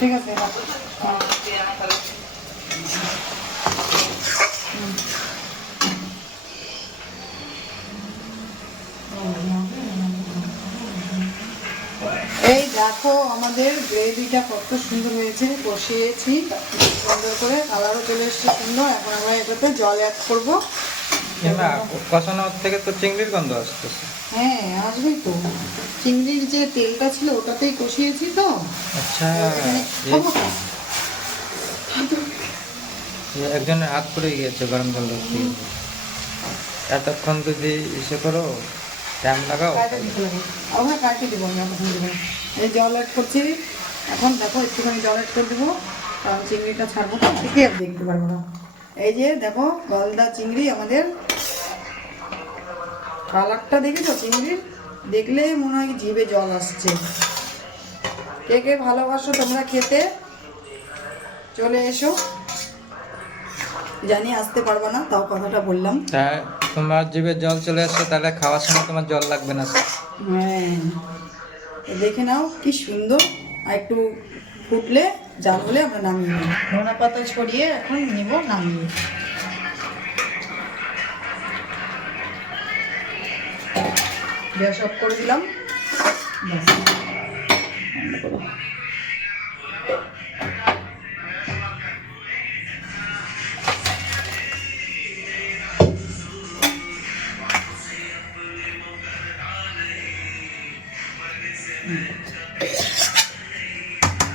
ঠিক আছে এই দেখো আমাদের গ্রেভিটা কত সুন্দর হয়েছে, কষিয়েছি সুন্দর করে, কালারও চলে এসছে সুন্দর। এখন আমরা এটাতে জল অ্যাড করবো। কষানোর থেকে তো চিংড়ির গন্ধ আসতেছে। হ্যাঁ আসবেই তো, চিংড়ির যে তেলটা ছিল ওটাতেই কষিয়েছি তো। আচ্ছা, একজনের হাত পড়ে গিয়েছে গরম জল ধরতে, এতক্ষণ যদি ইসে করো টাইম লাগাও। ওখানে কাটে দেবো আমি এখন দেবো। এই জল অ্যাড করছি এখন, দেখো একটুখানি জল অ্যাড করে দেবো কারণ চিংড়িটা ছাড়বো তো, থেকে আর দেখতে পারবো না। এই যে দেখো গলদা চিংড়ি আমাদের, কালারটা দেখেছো চিংড়ির, দেখলে মনে হয় জিভে জল আসছে। কে কে ভালোবাসো তোমরা খেতে, চলে এসো। জানি আসতে পারবো না, তাও কথাটা বললাম। তাই তোমার জিভে জল চলে আসছে, তাহলে খাওয়ার সময় তোমার জল লাগবে না। হ্যাঁ দেখে নাও কি সুন্দর। আর একটু ফুটলে জাল হলে আমরা নামিয়ে নেব, ধনা পাতা ছড়িয়ে এখন নিব নামিয়ে। গ্যাস অফ করে দিলাম, ব্যাস বন্ধ করো।